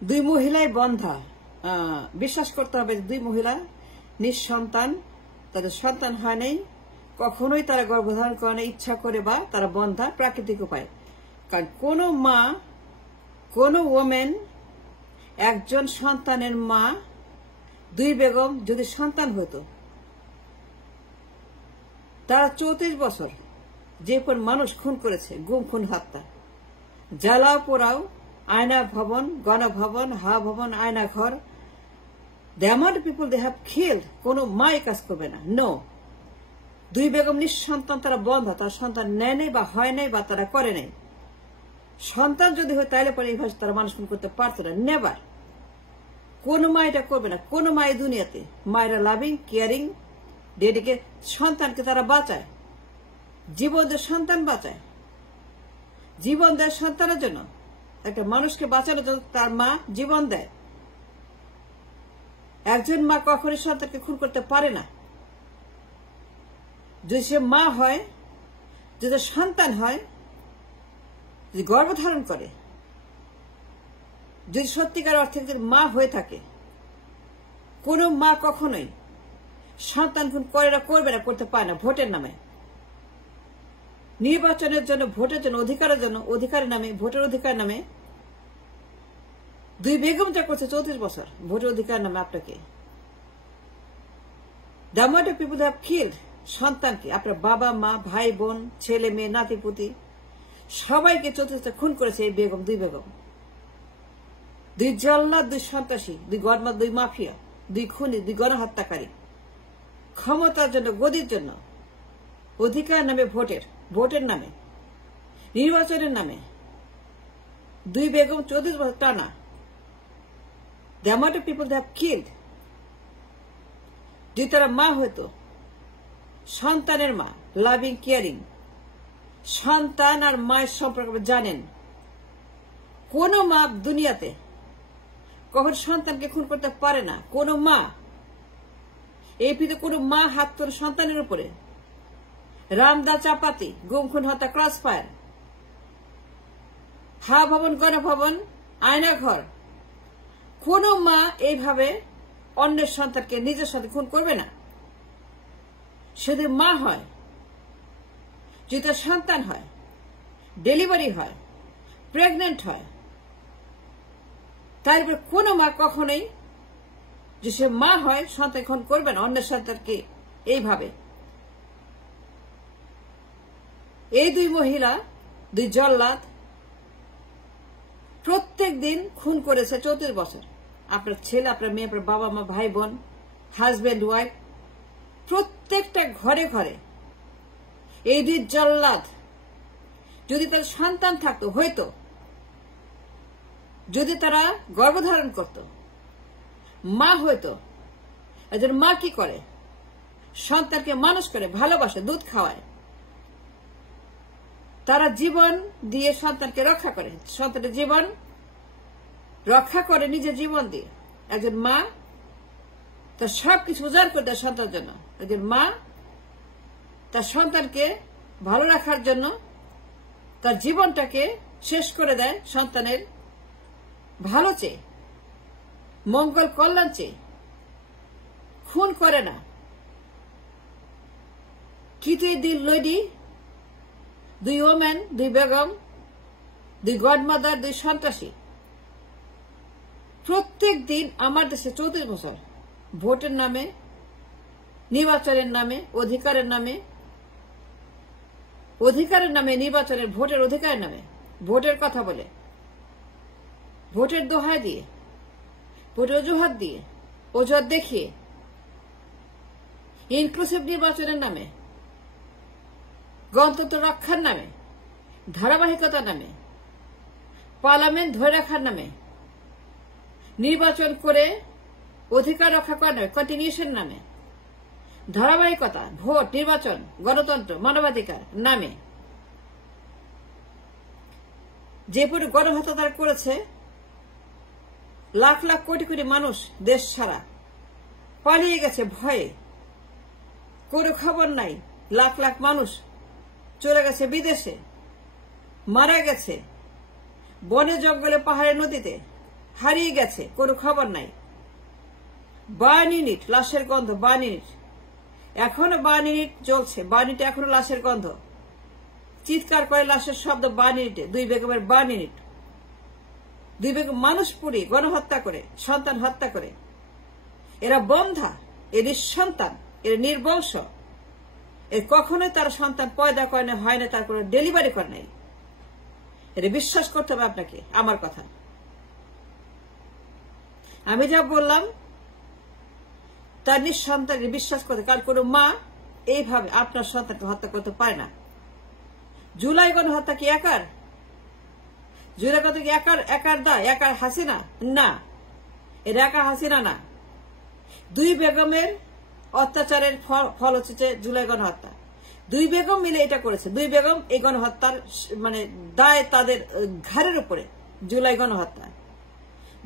দুই মহিলাই বন্ধা। বিশ্বাস করতে হবে দুই মহিলা নিঃসন্তান, তাদের সন্তান হয় নাই, কখনোই তারা গর্ভধারণ করে না ইচ্ছা করে, বা তারা বন্ধা প্রাকৃতিক উপায়। কারণ কোন মা, কোন ওমেন, একজন সন্তানের মা, দুই বেগম যদি সন্তান হতো, তারা 34 বছর যে মানুষ খুন করেছে, গুম খুন হত্যা, জ্বালাও পোড়াও, আয়না ভবন, গণভবন, হা ভবন, আয়না ঘর, the amount of people they have killed, কোনো মাই কাজ করবে না। নো, দুই বেগম নিঃসন্তান, তারা বন্ধা, তার সন্তান নেয় নাই বা হয় নাই বা তারা করে নাই। সন্তান যদি হয় তাহলে পরে এইভাবে তারা মানুষ খুন করতে পারতো না, নেভার। কোন মা এটা করবে না, কোন মা এই দুনিয়াতে। মায়েরা লাভিং, কেয়ারিং, ডেডিকেট, সন্তানকে তারা বাঁচায়, জীবন দেয়, সন্তান বাঁচায়, জীবন দেয় সন্তানের জন্য। একটা মানুষকে বাঁচানোর জন্য তার মা জীবন দেয়। একজন মা কখনই সন্তানকে খুন করতে পারে না। যদি সে মা হয়, যদি সন্তান হয়, যদি গর্ভধারণ করে, যদি সত্যিকার অর্থে যদি মা হয়ে থাকে, কোন মা কখনোই সন্তান খুন করে না, করবে না, করতে পারে না। ভোটের নামে, নির্বাচনের জন্য, ভোটের জন্য, অধিকারের জন্য, অধিকারের নামে, ভোটের অধিকার নামে দুই বেগমটা করছে 34 বছর ভোটের অধিকার নামে। আপনাকে the amount of people have killed, সন্তানকে, আপনার বাবা মা, ভাই বোন, ছেলে মেয়ে, নাতিপুতি, সবাইকে 34 খুন করেছে এই বেগম, দুই বেগম। দুই জল্লাদ, দুই সন্ত্রাসী, দুই গডমাদ, দুই মাফিয়া, দুই খুনি, দুই গণহত্যাকারী। ক্ষমতার জন্য, গদির জন্য, অধিকার নামে, ভোটের নামে, নির্বাচনের নামে দুই বেগম 34 বছর টানা। the amount of people they have killed, যদি তারা মা হতো, সন্তানের মা, লাভিং, কেয়ারিং, সন্তান আর মায়ের সম্পর্কে জানেন। কোন মা দুনিয়াতে কখন সন্তানকে খুন করতে পারে না। কোন মা, এই পৃথিবীতে কোন মা হাত তোলে সন্তানের উপরে। রামদা, চাপাতি, গুম খুন হত্যা, ক্রস ফায়ার, হা ভবন, গণভবন, আয়না ঘর। কোন মা এইভাবে অন্যের সন্তানকে নিজের সাথে খুন করবে না। যদি মা হয়, যদি তার সন্তান হয়, ডেলিভারি হয়, প্রেগনেন্ট হয়, তারপরে কোন মা কখনোই যে সে মা হয় সন্তান খুন করবে না অন্যের সন্তানকে এইভাবে। এই দুই মহিলা, দুই জল্লাদ, প্রত্যেক দিন খুন করেছে 34 বছর। আপনার ছেলে, আপনার মেয়ে, আপনার বাবা মা, ভাই বোন, হাজবেন্ড, ওয়াইফ, প্রত্যেকটা ঘরে ঘরে এই দুই জল্লাদ। যদি তার সন্তান থাকতো, হয়তো যদি তারা গর্ভধারণ করত, মা হয়তো। একজন মা কি করে? সন্তানকে মানুষ করে, ভালোবাসে, দুধ খাওয়ায়, তারা জীবন দিয়ে সন্তানকে রক্ষা করে, সন্তানের জীবন রক্ষা করে নিজের জীবন দিয়ে। একজন মা তার সবকিছু উজাড় করে দেয় সন্তানের জন্য। একজন মা তার সন্তানকে ভালো রাখার জন্য তার জীবনটাকে শেষ করে দেয় সন্তানের ভালো চেয়ে, মঙ্গল কল্যাণ চেয়ে। খুন করে না। কিন্তু এই দুই লেডি, দুই ওমেন, দুই বেগম, দুই গডমাদার, দুই সন্ত্রাসী প্রত্যেক দিন আমার দেশে 34 বছর ভোটের নামে, নির্বাচনের নামে, অধিকারের নামে, নির্বাচনের, ভোটের অধিকারের নামে ভোটের কথা বলে, ভোটের দোহাই দিয়ে, ভোটের অজুহাত দিয়ে, অজুহাত দেখিয়ে, ইনক্লুসিভ নির্বাচনের নামে, গণতন্ত্র রক্ষার নামে, ধারাবাহিকতার নামে, পার্লামেন্ট ধরে রাখার নামে, নির্বাচন করে অধিকার রক্ষা করার নামে, কন্টিনিউশন নামে, ধারাবাহিকতা, ভোট, নির্বাচন, গণতন্ত্র, মানবাধিকার নামে যে গণহত্যা তারা করেছে, লাখ লাখ কোটি কোটি মানুষ দেশ ছাড়া পালিয়ে গেছে ভয়ে, কোনো খবর নাই। লাখ লাখ মানুষ চলে গেছে বিদেশে, মারা গেছে বনে, জঙ্গলে, পাহাড়ে, নদীতে, হারিয়ে গেছে, কোনো খবর নাই। বার্ন ইউনিট, লাশের গন্ধ, বার্ন ইউনিট এখনো, বার্ন ইউনিট চলছে, বার্ন ইউনিট এখনো লাশের গন্ধ, চিৎকার করে লাশের শব্দ বার্ন ইউনিটে। 2 বেগমের বার্ন ইউনিট, 2 বেগম মানুষ পুড়িয়ে গণহত্যা করে, সন্তান হত্যা করে। এরা বন্ধা, এর নিঃসন্তান, এর নির্বংশ, এর কখনোই তার সন্তান পয়দা করে না, হয় না, তার কোনো ডেলিভারি করে নাই। এটা বিশ্বাস করতে হবে আপনাকে আমার কথা। আমি যা বললাম তার নিঃসন্তান বিশ্বাস করতে, কারণ কোনো মা এইভাবে আপনার সন্তানকে হত্যা করতে পারে না। জুলাই গণহত্যা কি একার? জুলাই গণহত্যা কি একার দায়, একার হাসিনা? না, এটা একা হাসিনা না। 2 বেগমের অত্যাচারের ফল হচ্ছে জুলাই গণহত্যা। 2 বেগম মিলে এটা করেছে। 2 বেগম এই গণহত্যার মানে দায় তাদের ঘাড়ের উপরে। জুলাই গণহত্যা,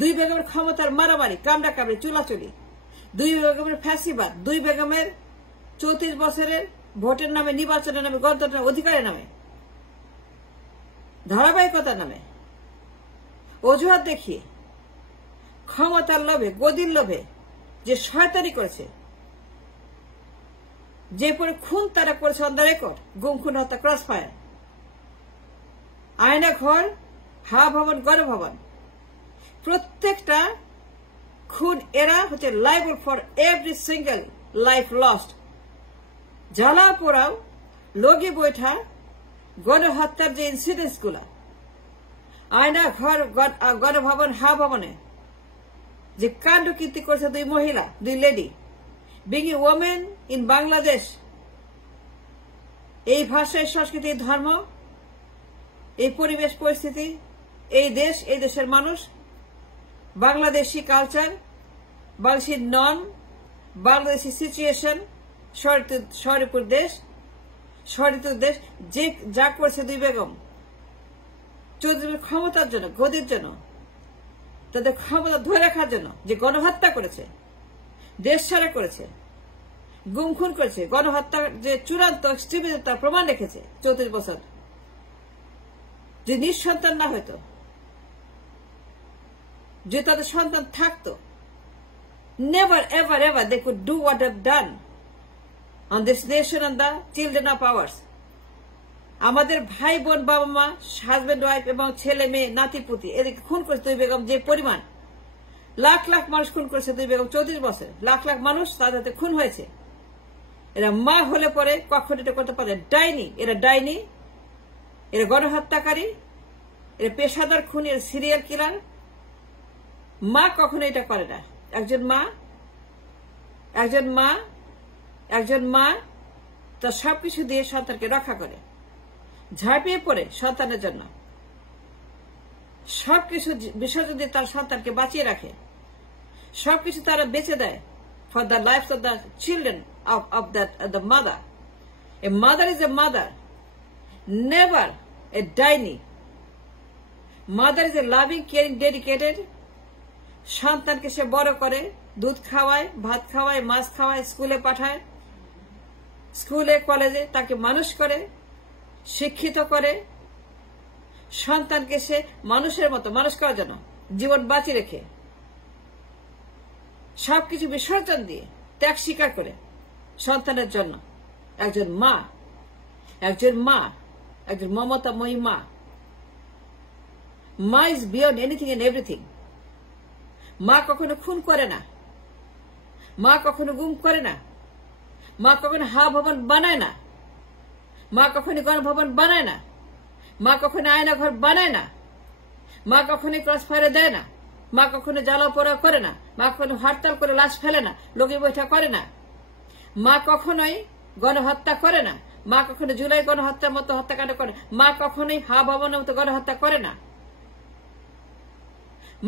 2 বেগমের ক্ষমতার মারামারি, কামড়া কামড়ি, চুলাচুলি, 2 বেগমের ফ্যাসিবাদ, 2 বেগমের 34 বছরের ভোটের নামে, নির্বাচনের নামে, গণতন্ত্রের অধিকারের নামে, ধারাবাহিকতার নামে অজুহাত দেখিয়ে, ক্ষমতার লোভে, গদির লোভে যে শয়তানি করেছে, যে পরে খুন তারা করেছে অন দ্য রেকর্ড, গুম, খুন, হত্যা, ক্রস ফায়ার, আয়না ঘর, হা ভবন, গণভবন, প্রত্যেকটা খুন এরা হচ্ছে liable for every single life lost. জ্বালা পোড়াও, লগি বৈঠা, গণহত্যার যে ইনসিডেন্টস গুলা, আয়না ঘর, গণভবন, হা ভবনে যে কাণ্ড কীর্তি করেছে 2 মহিলা, 2 lady, being a women in Bangladesh. এই ভাষা, এই সংস্কৃতি, ধর্ম, এই পরিবেশ পরিস্থিতি, এই দেশ, এই দেশের মানুষ, বাংলাদেশি কালচার, বাংলাদেশি নন, বাংলাদেশি সিচুয়েশন, শহরপুর দেশ, শহরিত দেশ, যে যা করেছে 2 বেগম চৌধুরীর ক্ষমতার জন্য, গদির জন্য, তাদের ক্ষমতা ধরে রাখার জন্য, যে গণহত্যা করেছে, দেশ ছাড়া করেছে, গুম খুন করেছে, গণহত্যার যে চূড়ান্ত এক্সট্রিমিজম তার প্রমাণ রেখেছে 34 বছর। যে নিঃসন্তান না হইতো, যে তাদের সন্তান থাকতো, never ever ever they could do what have done on this nation on the children of ours. আমাদের ভাই বোন, বাবা মা, হাজবেন্ড ওয়াইফ এবং ছেলে মেয়ে, নাতি পুতি, এদেরকে খুন করেছে 2 বেগম। যে পরিমাণ, লাখ লাখ মানুষ খুন করেছে 2 বেগম 34 বছর, লাখ লাখ মানুষ তাদের হাতে খুন হয়েছে। এরা মা হলে পরে কখন এটা করতে পারে? ডাইনি, এরা ডাইনি, এরা গণহত্যাকারী, এরা পেশাদার খুন, এরা সিরিয়াল কিলার। মা কখনো এটা করে না। একজন মা তার সবকিছু দিয়ে সন্তানকে রক্ষা করে, ঝাঁপিয়ে পড়ে সন্তানের জন্য, সবকিছু বিসর্জন দিয়ে তার সন্তানকে বাঁচিয়ে রাখে, সবকিছু তারা বেঁচে দেয় for the life of the children of the mother. A mother is a mother, never a daini. Mother is a loving, caring, dedicated. সন্তানকে সে বড় করে, দুধ খাওয়ায়, ভাত খাওয়ায়, মাছ খাওয়ায়, স্কুলে পাঠায়, স্কুলে কলেজে তাকে মানুষ করে, শিক্ষিত করে। সন্তানকে সে মানুষের মতো মানুষ করার জন্য জীবন বাঁচিয়ে রেখে, সবকিছু বিসর্জন দিয়ে, ত্যাগ স্বীকার করে সন্তানের জন্য একজন মা, একজন মমতাময়ী মা। মা is beyond anything and everything. মা কখনো খুন করে না, মা কখনো গুম করে না, মা কখনো হা ভবন বানায় না, মা কখনো গণভবন বানায় না, মা কখনো আয়না ঘর বানায় না, মা কখনো ক্রস ফায়ারে দেয় না, মা কখনো জ্বালা পোড়া করে না, মা কখনো হরতাল করে লাশ ফেলে না, লগি বৈঠা করে না, মা কখনোই গণহত্যা করে না, মা কখনো জুলাই গণহত্যার মতো হত্যাকাণ্ড করে, মা কখনোই হা ভবনের মতো গণহত্যা করে না,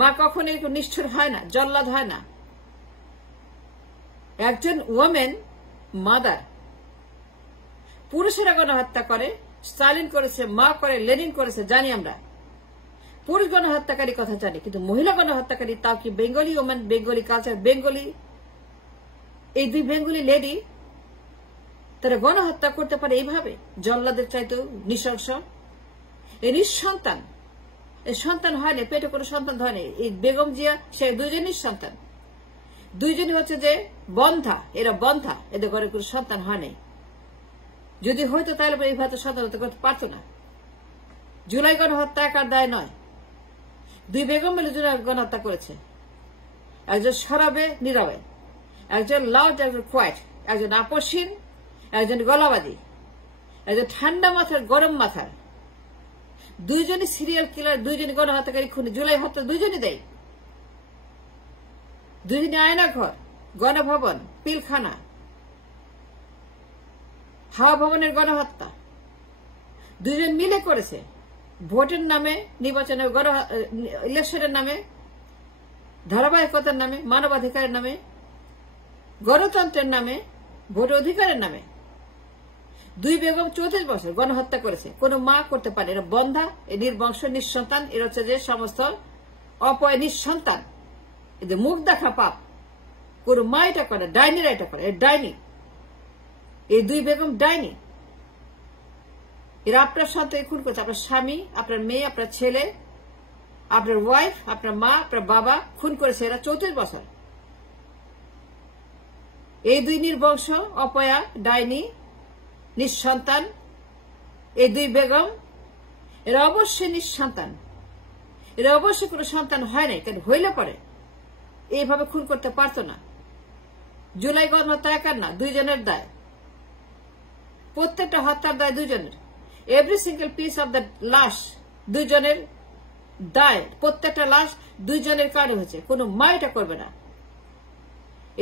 মা কখনোই নিষ্ঠুর হয় না, জল্লাদ হয় না। একজন ওমেন মাদার। পুরুষেরা গণহত্যা করে, স্টালিন করেছে, মা করে, লেনিন করেছে, জানি আমরা। পুরুষ গণহত্যাকারী কথা জানি, কিন্তু মহিলা গণহত্যাকারী, তাও কি Bengali women, Bengali culture, Bengali, এই 2 বেঙ্গলি লেডি তারা গণহত্যা করতে পারে এইভাবে, জল্লাদের চাইতেও নৃশংস। এই নিঃসন্তান এই সন্তান হয়নি, পেটে কোনো সন্তান হয়নি। এই বেগম জিয়া সে দুইজনই সন্তান, দুইজনই হচ্ছে যে বন্ধা, এরা বন্ধা, এদের ঘরে কোনো সন্তান হয়নি। যদি হয়তো তাহলে এইভাবে সন্তান করতে পারতো না। জুলাই গণহত্যা একার দায় নয়, দুই বেগম মিলে জুলাই গণহত্যা করেছে। একজন সরাবে নীরবে, একজন লাউড, একজন কোয়াইট, একজন আপসহীন, একজন গলাবাদী, একজন ঠান্ডা মাথার গরম মাথার। দুইজনই সিরিয়াল কিলার, দুইজনই গণহত্যাকারী, খুনি। জুলাই হত্যা দুইজনই দেয়, দুইজনই আয়নাঘর, গণভবন, পিলখানা, হাওয়া ভবনের গণহত্যা দুইজন মিলে করেছে। ভোটের নামে, নির্বাচনের ইলেকশনের নামে, ধারাবাহিকতার নামে, মানবাধিকারের নামে, গণতন্ত্রের নামে, ভোট অধিকারের নামে দুই বেগম 34 বছর গণহত্যা করেছে। কোন মা করতে পারে? এরা বন্ধা, এ নির্বংশ, নিঃসন্তান। এরা হচ্ছে যে সমস্ত অপয় নিঃসন্তান, এদের মুখ দেখা পাপ। কোন মা এটা করে? ডাইনিরা এটা করে, ডাইনি। এই দুই বেগম ডাইনি। এরা আপনার সন্তান খুন করছে, আপনার স্বামী, আপনার মেয়ে, আপনার ছেলে, আপনার ওয়াইফ, আপনার মা, আপনার বাবা খুন করেছে এরা 34 বছর। এই দুই নির্বংশ, অপয়া, ডাইনি, নিঃসন্তান, এই দুই বেগম, এরা অবশ্যই নিঃসন্তান। এরা অবশ্যই কোনো সন্তান হয় নাই, কেন হইলে পরে এইভাবে খুন করতে পারত না। জুলাই গণহত্যা একার না, দুইজনের দায়। প্রত্যেকটা হত্যার দায় দুইজনের। Every single piece of the লাশ দুইজনের দায়। প্রত্যেকটা লাশ দুইজনের কারণে হয়েছে, কোনো মা এটা করবে না।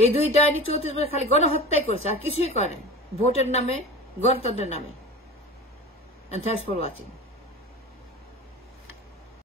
এই দুই ডাইনি 34 বছর খালি গণহত্যাই করেছে, আর কিছুই করে ভোটের নামে, গণতন্ত্রের নামে। And thanks for watching.